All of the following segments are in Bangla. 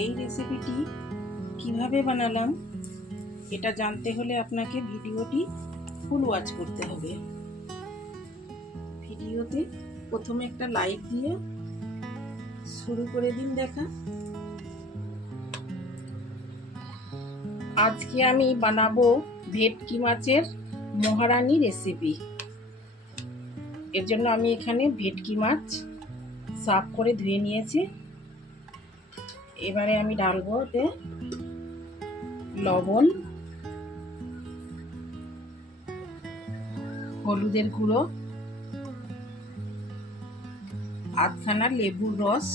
এই রেসিপিটি কিভাবে বানালাম এটা জানতে হলে আপনাকে ভিডিওটি ফুল ওয়াচ করতে হবে। ভিডিওতে প্রথমে একটা লাইক দিয়ে শুরু করে দিন দেখা। আজকে আমি বানাবো ভেটকি মাছের মহারানী রেসিপি। এর জন্য আমি এখানে ভেটকি মাছ সাফ করে ধুয়ে নিয়েছি। এবারে আমি ঢালবো ওতে লবণ, হলুদের গুঁড়ো, আধখানা লেবুর রস,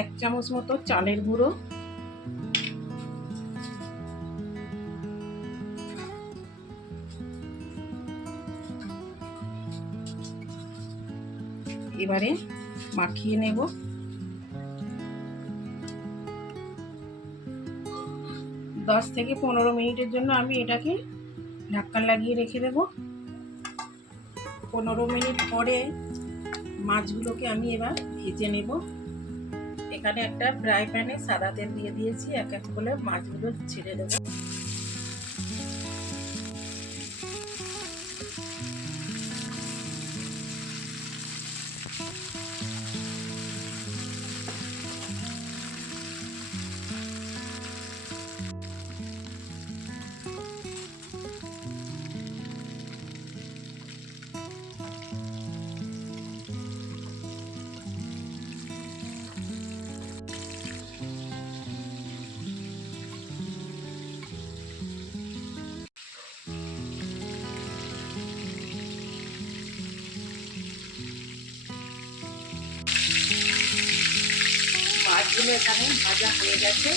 এক চামচ মতো চালের গুঁড়ো, এবারে মাখিয়ে নেব। 10 থেকে 15 মিনিটের জন্য আমি এটাকে ঢাকনা লাগিয়ে রেখে দেব। 15 মিনিট পরে মাছগুলোকে আমি এবার ভেজে নেব। এখানে একটা ফ্রাই প্যানে সাদা তেল দিয়ে দিয়েছি, এক এক করে মাছগুলো ছেড়ে দেব। মাছগুলো এখানে ভাজা হয়ে গেছে।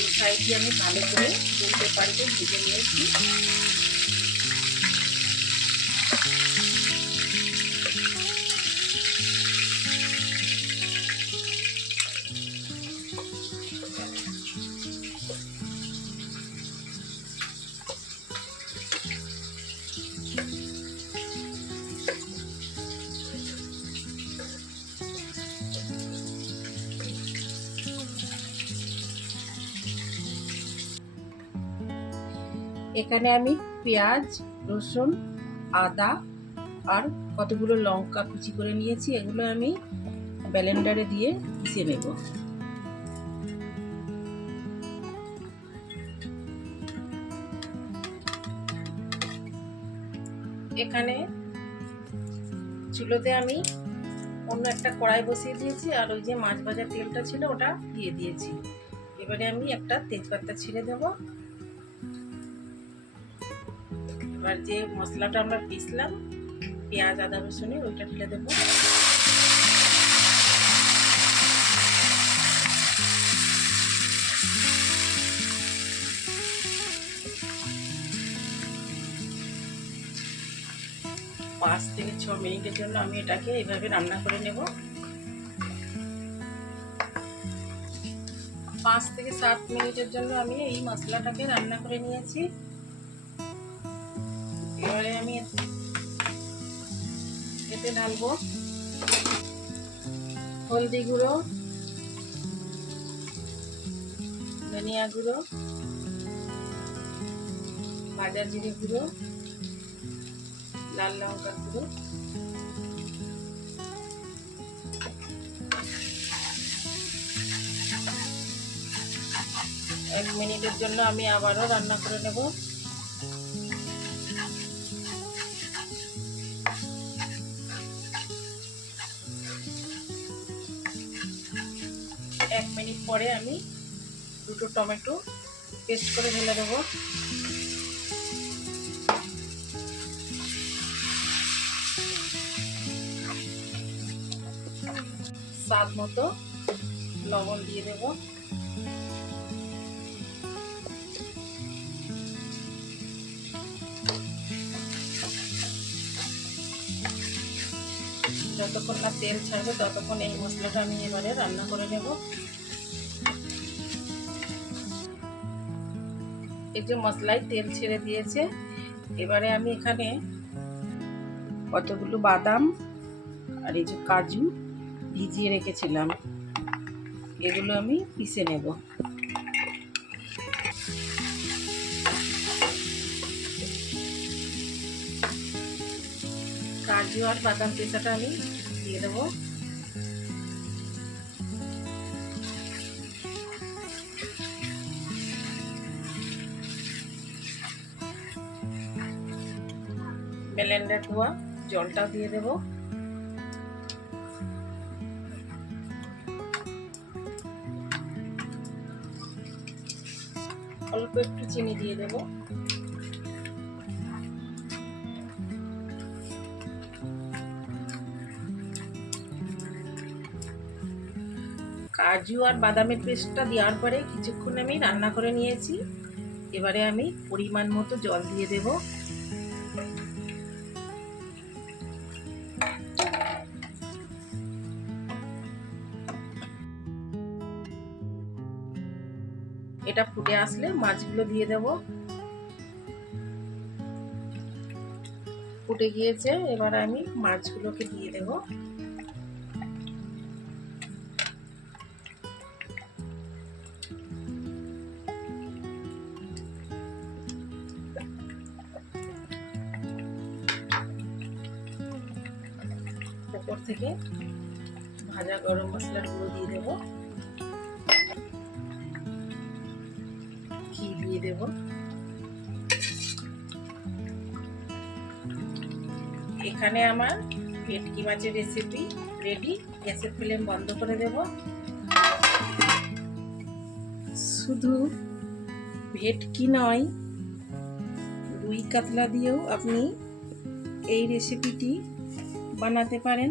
এই সাইডটি আমি ভালো করে উল্টে পাল্টে ভেজে নিয়েছি। এখানে আমি পেঁয়াজ, রসুন, আদা আর কতগুলো লঙ্কা কুচি করে নিয়েছি। এগুলো আমি ব্লেন্ডারে দিয়ে পিষে নেব। এখানে চুলোতে আমি অন্য একটা কড়াই বসিয়ে দিয়েছি, আর ওই যে মাছ ভাজার তেলটা ছিল ওটা দিয়ে দিয়েছি। এবারে আমি একটা তেজপাতা ছিঁড়ে দেব। এবার যে মশলাটা আমরা পিষলাম পেঁয়াজ, আদা, রসুনের, ওইটা ঢেলে দেব। পাঁচ থেকে 6 মিনিটের জন্য আমি এটাকে এইভাবে রান্না করে নেব। 5 থেকে 7 মিনিটের জন্য আমি এই মশলাটাকে রান্না করে নিয়েছি। এবারে আমি এতে ঢালবো হলদি গুঁড়ো, ধনিয়া গুঁড়ো, ভাজা জিরে গুঁড়ো, লাল লঙ্কা গুঁড়ো, 1 মিনিটের জন্য আমি আবারও রান্না করে নেব। এক মিনিট পরে আমি দুটো টমেটো পেস্ট করে ঢেলে দেবো। স্বাদ মতো লবণ দিয়ে দেব। যতক্ষণ না তেল ছাড়বে ততক্ষণ এই মশলাটা আমি এবারে রান্না করে নেব। এই যে মশলায় তেল ছেড়ে দিয়েছে, এবারে আমি এখানে কতগুলো বাদাম আর এই যে কাজু ভিজিয়ে রেখেছিলাম, এগুলো আমি পিষে নেব। কাজু আর বাদাম পেঁচাটা আমি দিয়ে দেবো। ব্লেন্ডার ধোয়া জলটাও দিয়ে দেব। অল্প একটু চিনি দিয়ে দেব। কাজু আর বাদামের পেস্টটা দেওয়ার পরে কিছুক্ষণ আমি রান্না করে নিয়েছি। এবারে আমি পরিমাণ মতো জল দিয়ে দেব। এটা ফুটে আসলে মাছগুলো দিয়ে দেব। ফুটে গিয়েছে, এবার আমি মাছগুলোকে দিয়ে দেব। উপর থেকে ভাজা গরম মশলার গুঁড়ো দিয়ে দেব, ঘি দিয়ে দেব। এখানে আমার ভেটকি মাছের রেসিপি রেডি। গ্যাসের ফ্লেম বন্ধ করে দেব। শুধু ভেটকি নয়, রুই কাতলা দিয়েও আপনি এই রেসিপিটি বানাতে পারেন।